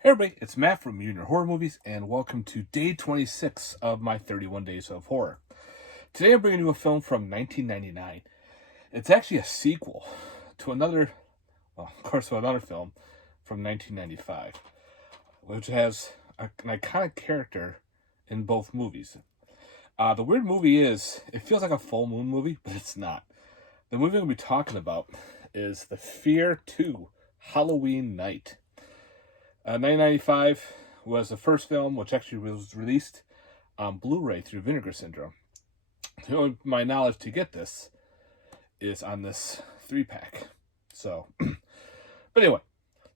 Hey everybody, it's Matt from Junior Horror Movies, and welcome to day 26 of my 31 Days of Horror. Today I'm bringing you a film from 1999. It's actually a sequel to another, to another film from 1995, which has an iconic character in both movies. The weird movie is, it feels like a full moon movie, but it's not. The movie I'm going to be talking about is The Fear 2, Halloween Night. 1995 was the first film which actually was released on Blu-ray through Vinegar Syndrome. My knowledge to get this is on this 3-pack. So, but anyway,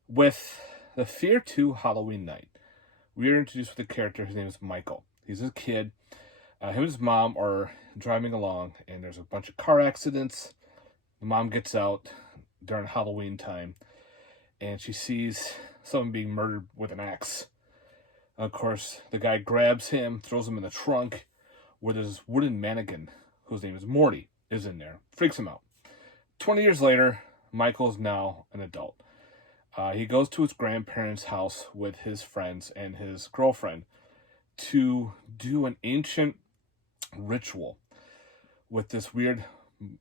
with The Fear 2 Halloween Night, we are introduced with a character. His name is Michael. He's a kid. Him and his mom are driving along, and there's a bunch of car accidents. The mom gets out during Halloween time, and she sees someone being murdered with an axe. Of course, the guy grabs him, throws him in the trunk, where this wooden mannequin, whose name is Morty, is in there. Freaks him out. 20 years later, Michael is now an adult. He goes to his grandparents' house with his friends and his girlfriend to do an ancient ritual with this weird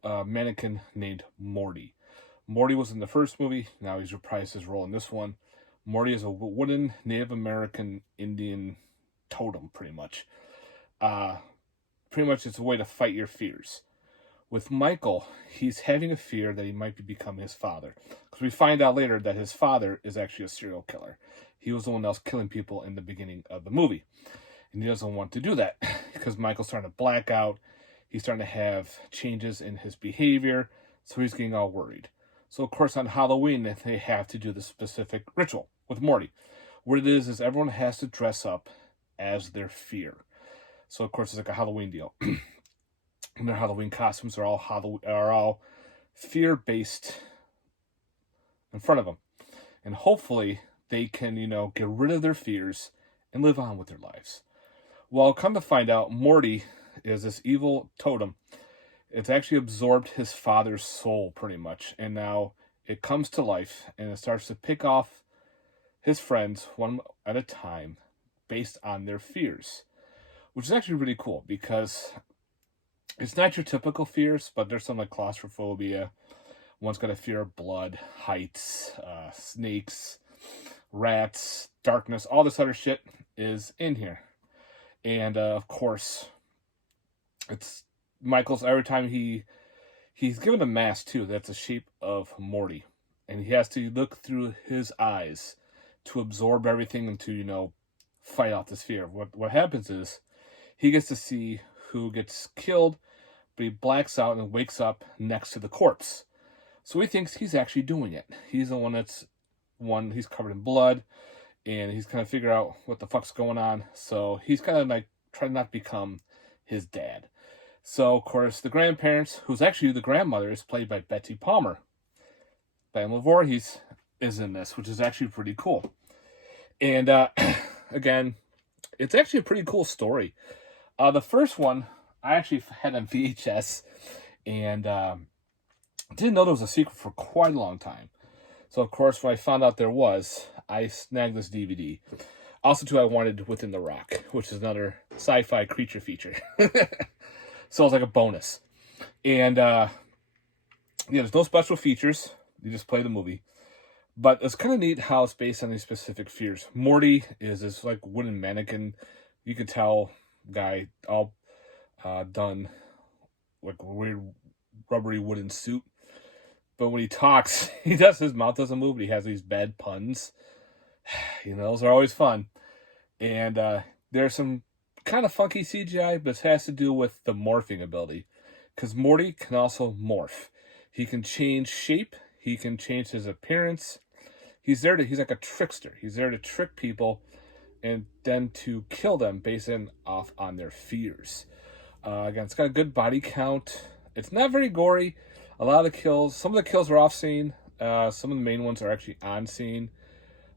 mannequin named Morty. Morty was in the first movie. Now he's reprised his role in this one. Morty is a wooden Native American Indian totem, pretty much. Pretty much it's a way to fight your fears. With Michael, he's having a fear that he might be becoming his father. Because we find out later that his father is actually a serial killer. He was the one that was killing people in the beginning of the movie. And he doesn't want to do that because Michael's starting to black out. He's starting to have changes in his behavior. So he's getting all worried. So, of course, on Halloween, they have to do this specific ritual with Morty. What it is everyone has to dress up as their fear. So, of course, it's like a Halloween deal. And their Halloween costumes are all fear-based in front of them. And hopefully, they can, get rid of their fears and live on with their lives. Well, come to find out, Morty is this evil totem. It's actually absorbed his father's soul, pretty much. And now it comes to life, and it starts to pick off his friends one at a time based on their fears. Which is actually really cool, because it's not your typical fears, but there's some like claustrophobia. One's got a fear of blood, heights, snakes, rats, darkness, all this other shit is in here. And of course, it's Michael's, every time he's given a mask too that's the shape of Morty, and he has to look through his eyes to absorb everything and to fight off this fear. What happens is he gets to see who gets killed, but he blacks out and wakes up next to the corpse. So he thinks he's actually doing it. He's the one he's covered in blood, and he's kind of figure out what the fuck's going on. So he's kind of like trying not to become his dad. So, of course, the grandparents, who's actually the grandmother, is played by Betsy Palmer. Diane Voorhees is in this, which is actually pretty cool. And, again, it's actually a pretty cool story. The first one, I actually had on VHS, and didn't know there was a sequel for quite a long time. So, of course, when I found out there was, I snagged this DVD. Also, too, I wanted Within the Rock, which is another sci-fi creature feature. So it's like a bonus. And, there's no special features. You just play the movie. But it's kind of neat how it's based on these specific fears. Morty is this, like, wooden mannequin. You can tell, guy, all done, like, a weird rubbery wooden suit. But when he talks, his mouth doesn't move, but he has these bad puns. Those are always fun. And there's some kind of funky CGI, but it has to do with the morphing ability. Because Morty can also morph. He can change shape. He can change his appearance. He's like a trickster. He's there to trick people and then to kill them based off on their fears. Again, it's got a good body count. It's not very gory. Some of the kills are off scene. Some of the main ones are actually on scene.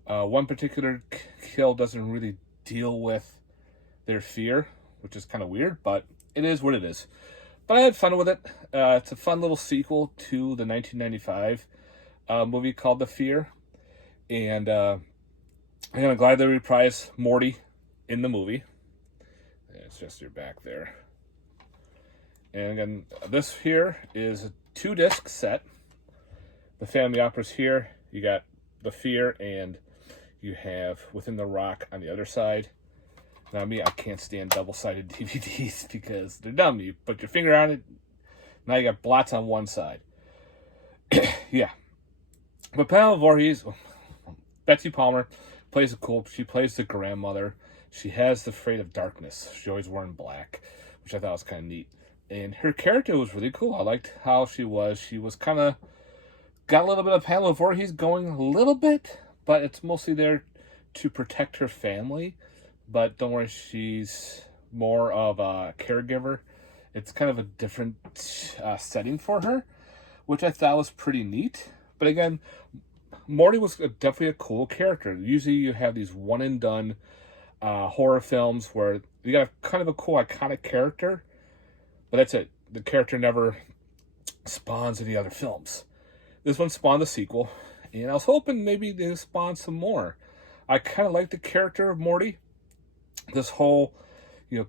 One particular kill doesn't really deal with their fear, which is kind of weird, but it is what it is. But I had fun with it. It's a fun little sequel to the 1995 movie called The Fear. And I'm glad they reprised Morty in the movie. It's just your back there. And again, this here is a 2-disc set. The Family Opera's here. You got The Fear, and you have Within the Rock on the other side. Now me, I can't stand double-sided DVDs because they're dumb. You put your finger on it, now you got blots on one side. Yeah. But Pamela Voorhees, Betsy Palmer, she plays the grandmother. She has the Afraid of Darkness. She's always wearing black, which I thought was kind of neat. And her character was really cool. I liked how she was. She was kind of, got a little bit of Pamela Voorhees going a little bit, but it's mostly there to protect her family. But don't worry, she's more of a caregiver. It's kind of a different setting for her, which I thought was pretty neat. But again, Morty was definitely a cool character. Usually you have these one-and-done horror films where you got kind of a cool, iconic character, but that's it. The character never spawns any other films. This one spawned a sequel, and I was hoping maybe they spawn some more. I kind of like the character of Morty. This whole,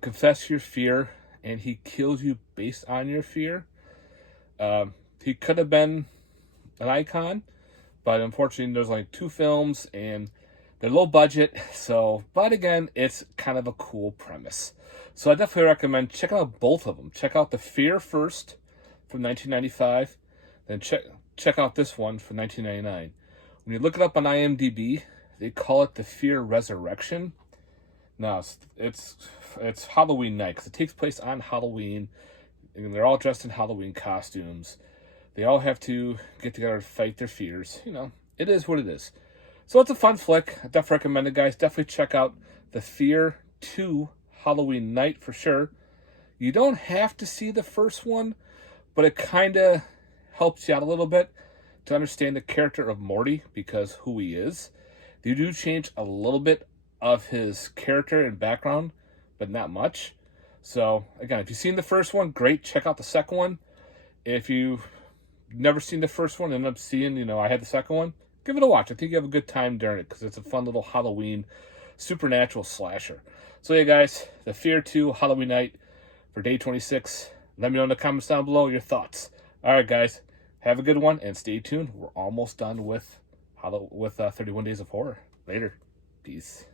confess your fear, and he kills you based on your fear. He could have been an icon, but unfortunately there's like 2 films, and they're low budget, but again, it's kind of a cool premise. So I definitely recommend checking out both of them. Check out The Fear first from 1995, then check out this one from 1999. When you look it up on IMDb, they call it The Fear Resurrection. Now, it's Halloween night, because it takes place on Halloween, and they're all dressed in Halloween costumes. They all have to get together to fight their fears. It is what it is. So it's a fun flick. I definitely recommend it, guys. Definitely check out The Fear 2 Halloween Night for sure. You don't have to see the first one, but it kind of helps you out a little bit to understand the character of Morty, because who he is. They do change a little bit of his character and background, but not much. So again, if you've seen the first one, great. Check out the second one. If you've never seen the first one and end up seeing, I had the second one, give it a watch. I think you have a good time during it because it's a fun little Halloween supernatural slasher. So yeah, guys, The Fear 2 Halloween Night for day 26. Let me know in the comments down below your thoughts. All right, guys, have a good one and stay tuned. We're almost done with 31 Days of Horror. Later. Peace.